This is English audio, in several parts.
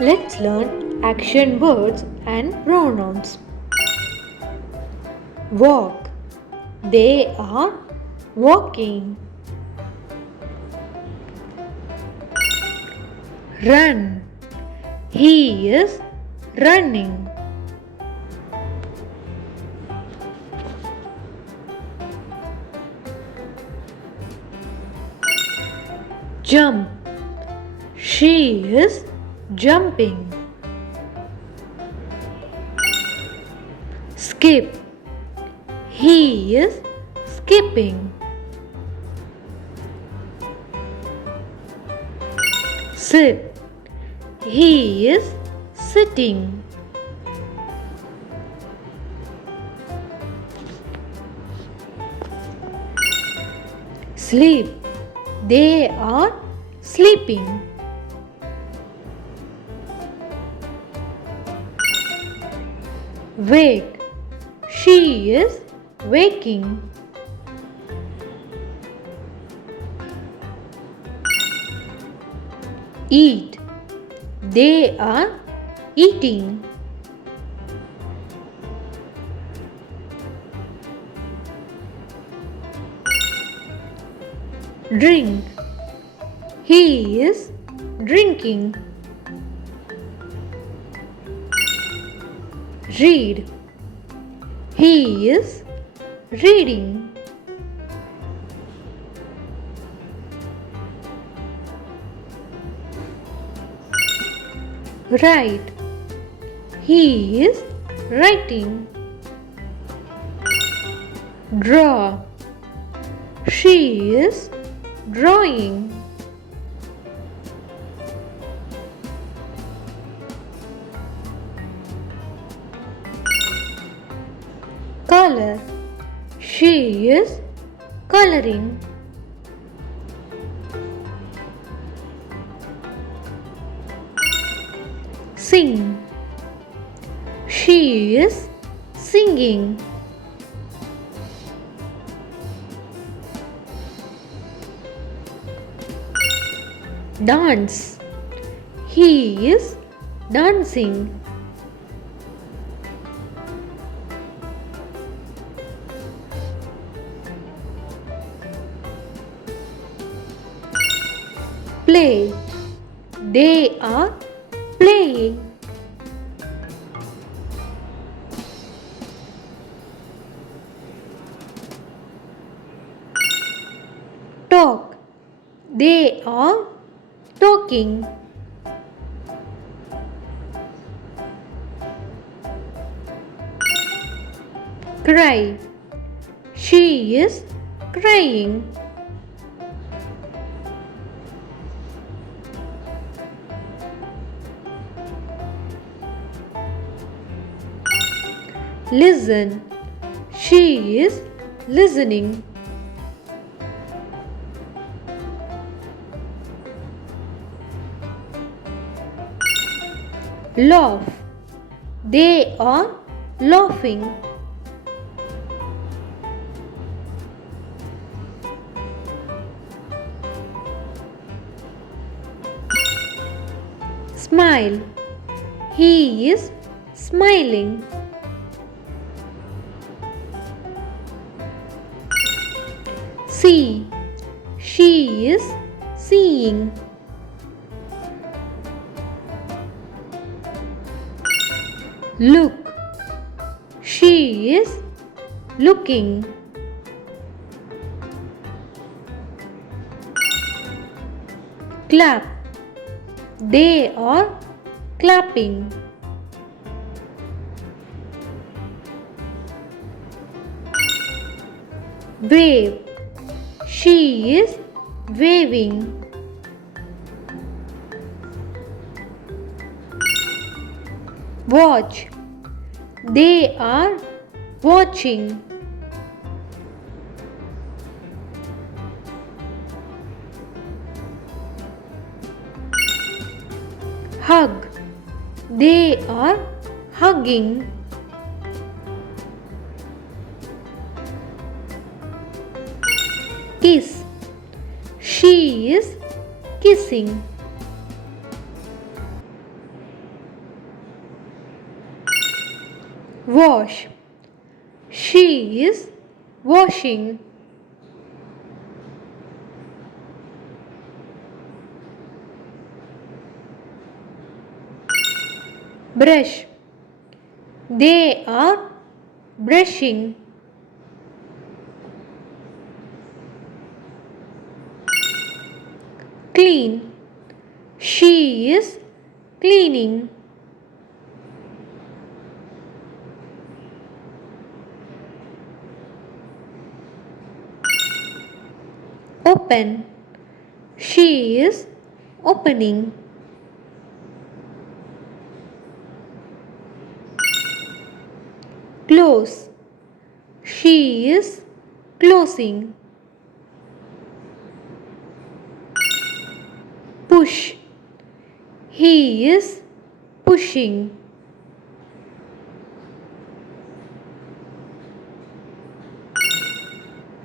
Let's learn action words and pronouns. Walk. They are walking. Run. He is running. Jump. She is jumping. Skip. He is skipping. Sit. He is sitting. Sleep. They are sleeping. Wake. She is waking. Eat. They are eating. Drink. He is drinking. Read. He is reading. Write. He is writing. Draw. She is drawing. Color. She is coloring. Sing. She is singing. Dance. He is dancing. Play. They are playing. Talk. They are talking. Cry. She is crying. Listen. She is listening. Laugh. They are laughing. Smile. He is smiling. See. She is seeing. Look. She is looking. Clap. They are clapping. Wave. She is waving. Watch. They are watching. Hug. They are hugging. Kiss. She is kissing. Wash. She is washing. Brush. They are brushing. Clean. She is cleaning. Open. She is opening. Close. She is closing. Push. He is pushing.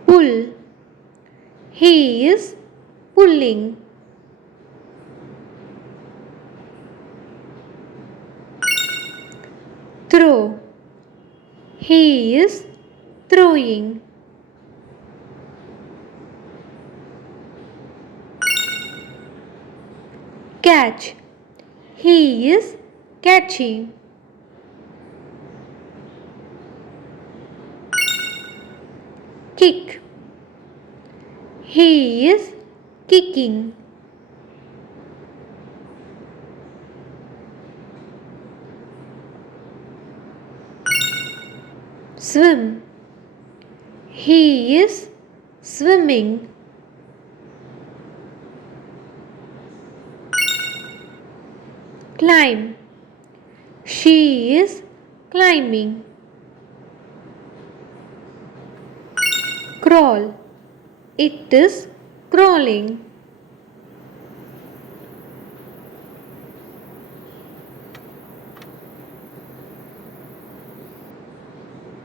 Pull. He is pulling. Throw. He is throwing. Catch. He is catching. Kick. He is kicking. Swim. He is swimming. Climb. She is climbing. Crawl. It is crawling.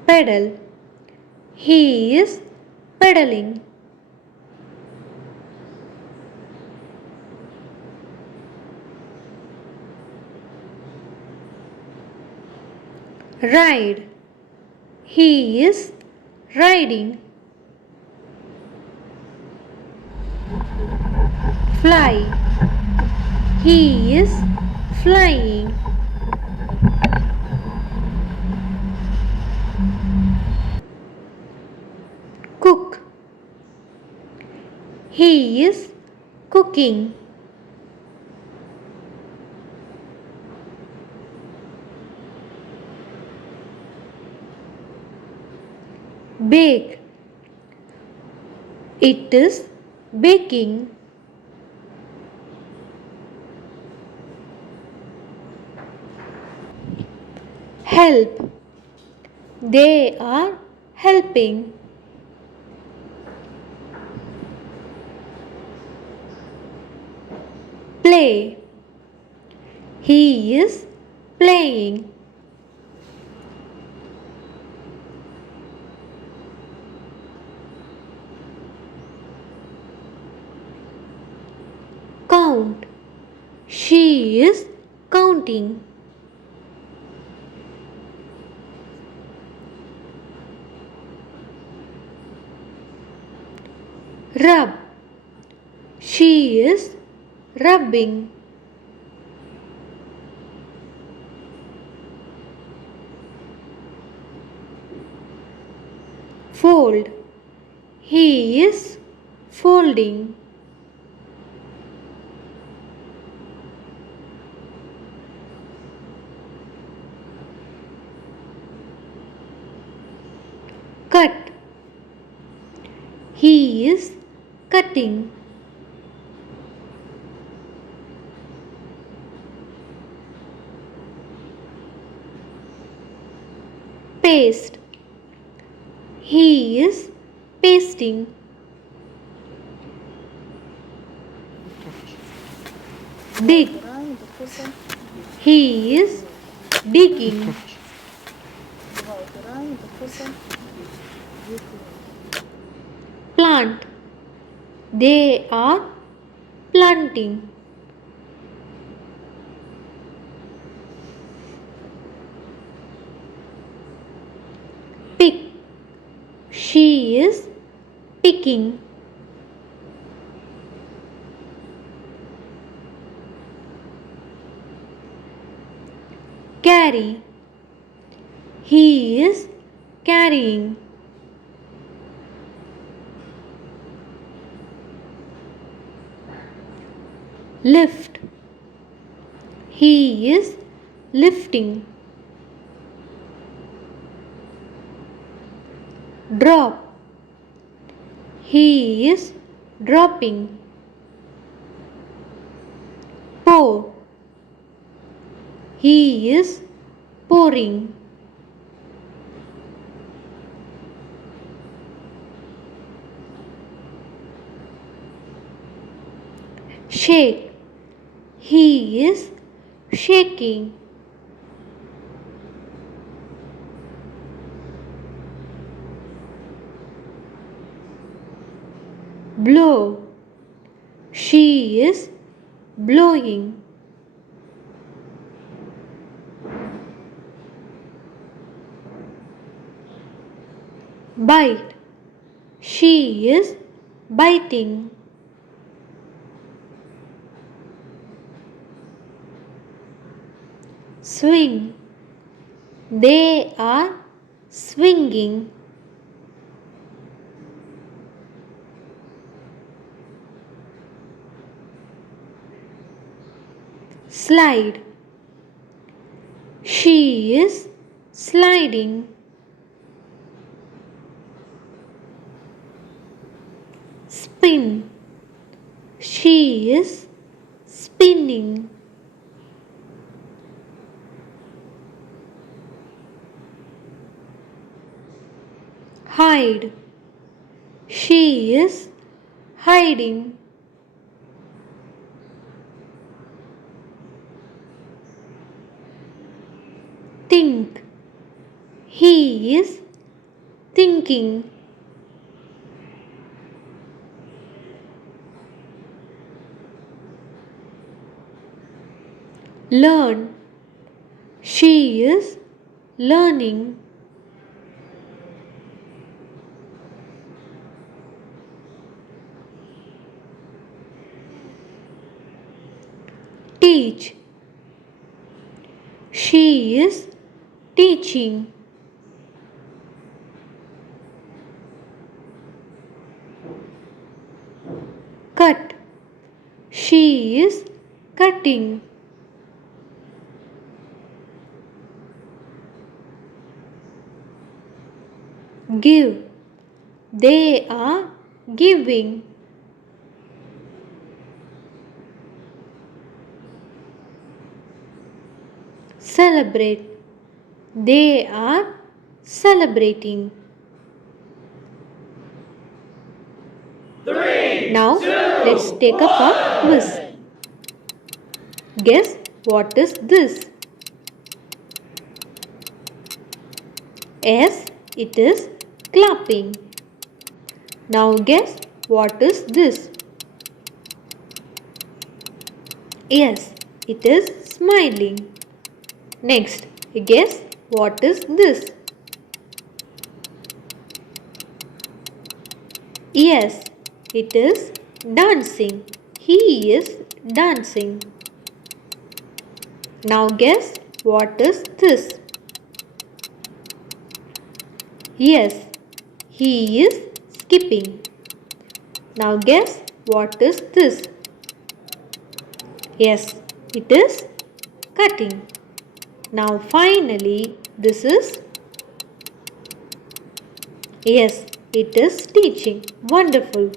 Pedal. He is pedaling. Ride. He is riding. Fly. He is flying. Cook. He is cooking. Bake. It is baking. Help. They are helping. Play. He is playing. Count. She is counting. Rub. She is rubbing. Fold. He is folding. Cut. He is cutting. Paste. He is pasting. Dig. He is digging. Plant. They are planting. She is picking. Carry. He is carrying. Lift. He is lifting. Drop. He is dropping. Pour. He is pouring. Shake. He is shaking. Blow. She is blowing. Bite. She is biting. Swing. They are swinging. Slide. She is sliding. Spin. She is spinning. Hide. She is hiding. Think. He is thinking. Learn. She is learning. Teach. She is teaching. Cut. She is cutting. Give. They are giving. Celebrate. They are celebrating. 3, Now 2, let's take up a quiz. Guess what is this? Yes, it is clapping. Now guess what is this? Yes, it is smiling. Next, guess what is this? Yes, it is dancing. He is dancing. Now guess what is this? Yes, he is skipping. Now guess what is this? Yes, it is cutting. Now finally, this is? Yes, it is teaching. Wonderful.